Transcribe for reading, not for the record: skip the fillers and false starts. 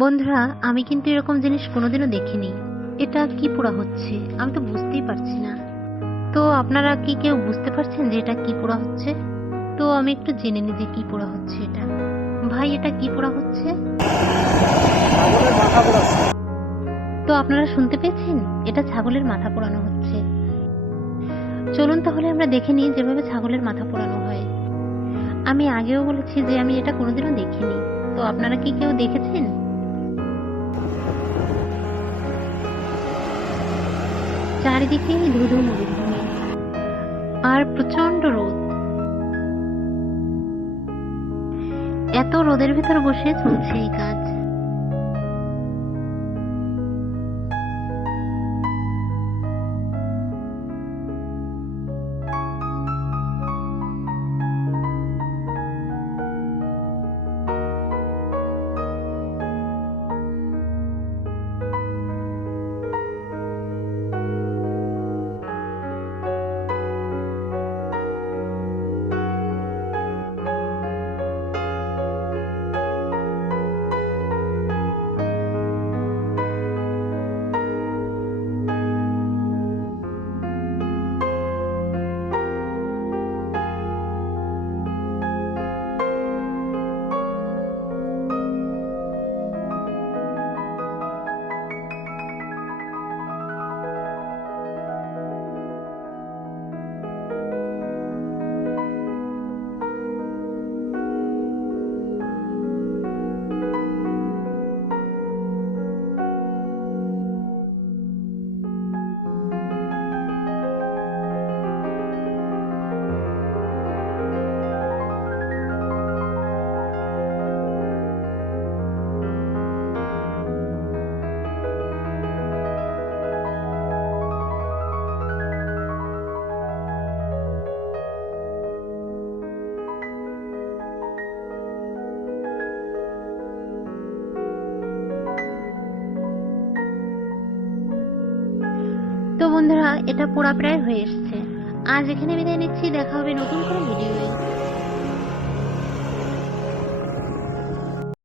বন্ধুরা, আমি কিন্তু এরকম জিনিস কোনোদিনও দেখিনি। এটা কি পোড়া হচ্ছে আমি তো বুঝতেই পারছি না। তো আপনারা কি কেউ বুঝতে পারছেন যে এটা কি পোড়া হচ্ছে? তো আমি একটু জেনে নিই যে কি পোড়া হচ্ছে এটা। ভাই, এটা কি পোড়া হচ্ছে? ছাগলের মাথা পোড়াচ্ছে। তো আপনারা শুনতে পেয়েছেন, এটা ছাগলের মাথা পোড়ানো হচ্ছে। চলুন তাহলে আমরা দেখে নিই যেভাবে ছাগলের মাথা পোড়ানো হয়। আমি আগেও বলেছি যে আমি এটা কোনোদিনও দেখিনি। তো আপনারা কি কেউ দেখেছেন? চারিদিকে ধুধু মরুভূমি আর প্রচন্ড রোদ। এত রোদের ভেতর বসে চলছে এই কাজ। তো বন্ধুরা, এটা পোড়া প্রায় হয়ে এসেছে। আজ এখানে বিদায় নিচ্ছি, দেখা হবে নতুন কোনো ভিডিওয়ে।